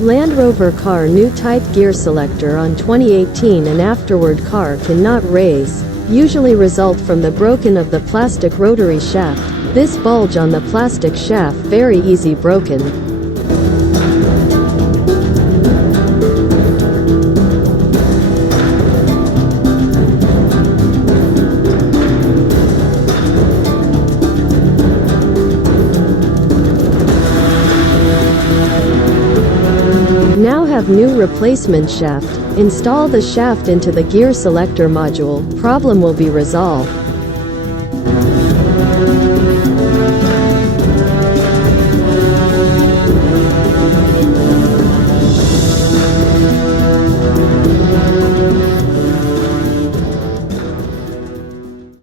Land Rover car new type gear selector on 2018 and afterward car cannot race, usually result from the broken of the plastic rotary shaft. This bulge on the plastic shaft very easy broken. Now have new replacement shaft. Install the shaft into the gear selector module. Problem will be resolved.